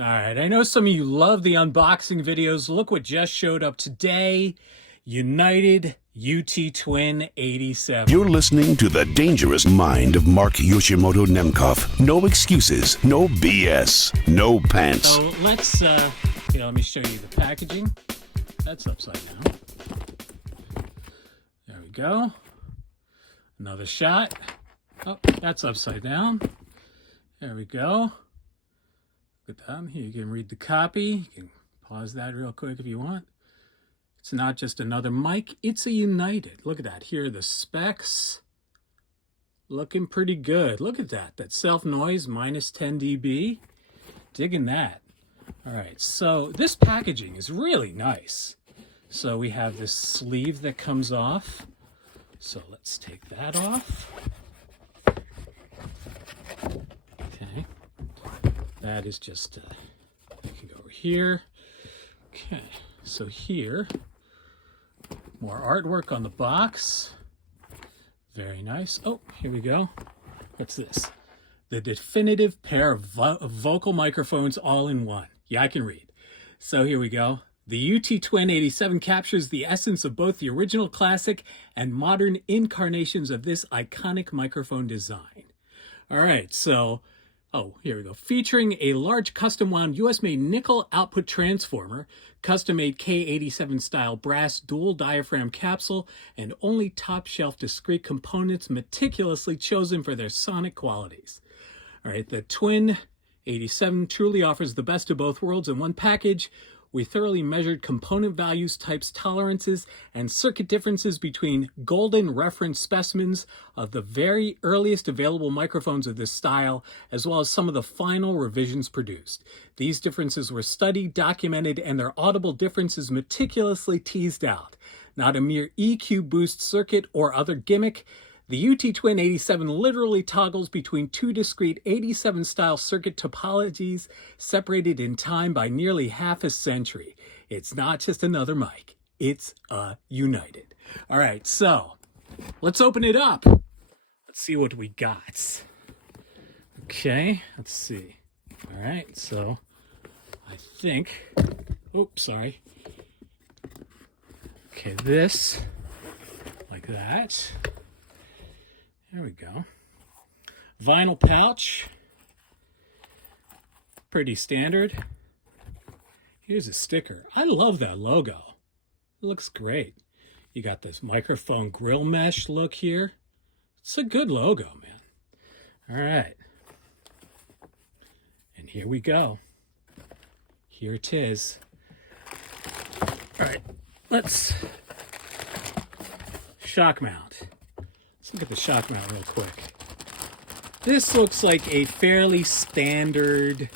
All right, I know some of you love the unboxing videos. Look what just showed up today. United UT Twin 87. You're listening to The Dangerous Mind of Mark Yoshimoto Nemkov. No excuses, no BS, no pants. So let's, let me show you the packaging. That's upside down. There we go. Another shot. Oh, that's upside down. There we go. Look at that. Here you can read the copy. You can pause that real quick if you want. It's not just another mic, it's a United. Look at that. Here are the specs. Looking pretty good. Look at that. That self noise minus 10 dB. Digging that. All right, so this packaging is really nice. So we have this sleeve that comes off. So let's take that off. Okay. That is just, you can go over here. Okay, so here, more artwork on the box. Very nice. Oh, here we go. What's this? The definitive pair of vocal microphones all in one. Yeah, I can read. So here we go. The UT Twin 87 captures the essence of both the original classic and modern incarnations of this iconic microphone design. All right, so, oh, here we go. Featuring a large custom-wound US-made nickel output transformer, custom-made K87 style brass dual diaphragm capsule, and only top-shelf discrete components meticulously chosen for their sonic qualities. All right, the Twin 87 truly offers the best of both worlds in one package. We thoroughly measured component values, types, tolerances, and circuit differences between golden reference specimens of the very earliest available microphones of this style, as well as some of the final revisions produced. These differences were studied, documented, and their audible differences meticulously teased out. Not a mere EQ boost circuit or other gimmick. The UT Twin 87 literally toggles between two discrete 87-style circuit topologies separated in time by nearly half a century. It's not just another mic. It's a United. All right, so let's open it up. Let's see what we got. Okay, let's see. All right, so I think, oops, sorry. Okay, this, like that. There we go. Vinyl pouch. Pretty standard. Here's a sticker. I love that logo. It looks great. You got this microphone grill mesh look here. It's a good logo, man. All right. And here we go. Here it is. All right. Let's shock mount. Let's look at the shock mount real quick. This looks like a fairly standard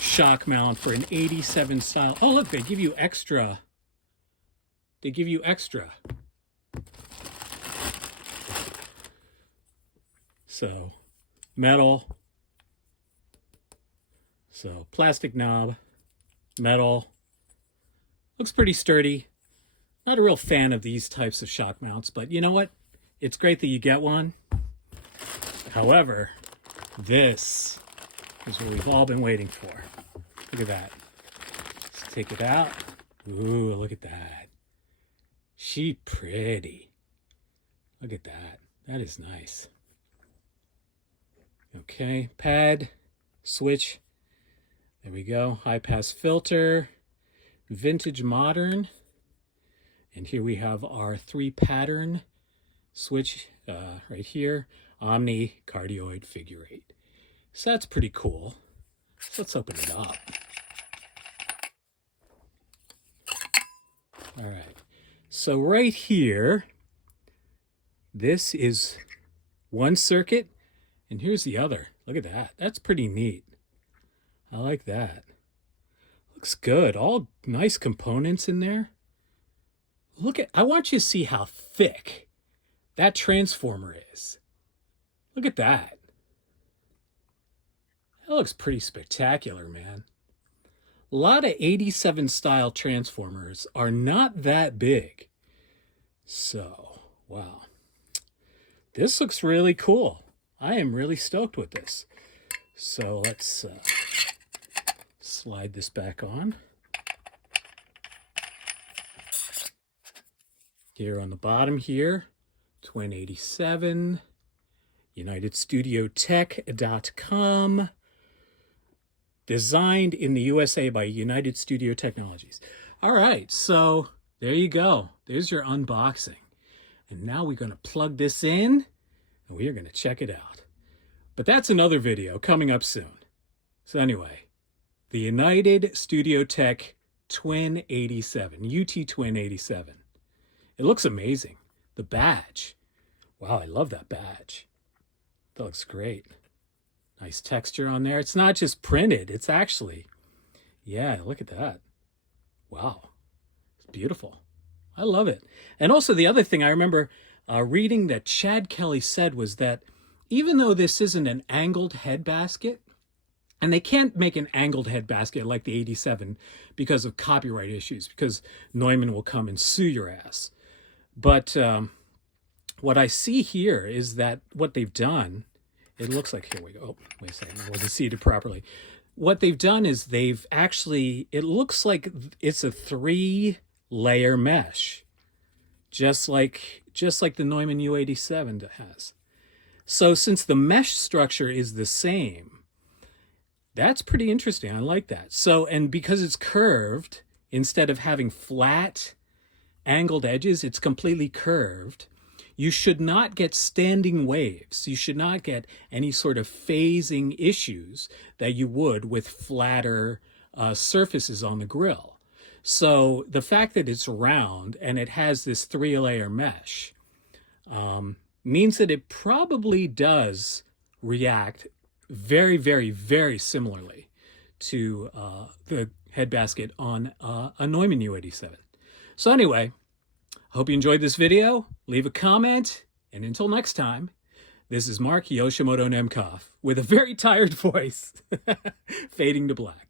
shock mount for an 87 style. Oh, look, they give you extra. They give you extra. So, metal. So, plastic knob, metal. Looks pretty sturdy. Not a real fan of these types of shock mounts, but you know what? It's great that you get one. However, this is what we've all been waiting for. Look at that. Let's take it out. Ooh, look at that. She pretty. Look at that. That is nice. Okay, pad, switch. There we go. High pass filter, vintage modern. And here we have our 3-pattern switch right here, Omni cardioid figure 8. So that's pretty cool. So let's open it up. All right. So right here, this is one circuit, and here's the other. Look at that. That's pretty neat. I like that. Looks good. All nice components in there. I want you to see how thick that transformer is. Look at that. That looks pretty spectacular, man. A lot of 87 style transformers are not that big. So, wow. This looks really cool. I am really stoked with this. So let's slide this back on. Here on the bottom here, Twin87, UnitedStudioTech.com, designed in the USA by United Studio Technologies. All right, so there you go. There's your unboxing. And now we're going to plug this in, and we are going to check it out. But that's another video coming up soon. So anyway, the United Studio Tech Twin87, UT Twin87. It looks amazing. The badge. Wow, I love that badge. That looks great. Nice texture on there. It's not just printed. It's actually, yeah, look at that. Wow. It's beautiful. I love it. And also the other thing I remember reading that Chad Kelly said was that even though this isn't an angled head basket, and they can't make an angled head basket like the 87 because of copyright issues, because Neumann will come and sue your ass. But what I see here is that what they've done, it looks like, here we go. Oh, wait a second, I wasn't seated properly. What they've done is they've actually, it looks like it's a 3-layer mesh, just like the Neumann U87 has. So since the mesh structure is the same, that's pretty interesting. I like that. So, and because it's curved, instead of having flat, angled edges, it's completely curved. You should not get standing waves. You should not get any sort of phasing issues that you would with flatter surfaces on the grill. So the fact that it's round and it has this 3-layer mesh means that it probably does react very, very, very similarly to the head basket on a Neumann U87. So anyway, hope you enjoyed this video. Leave a comment, and until next time, this is Mark Yoshimoto Nemcoff with a very tired voice, fading to black.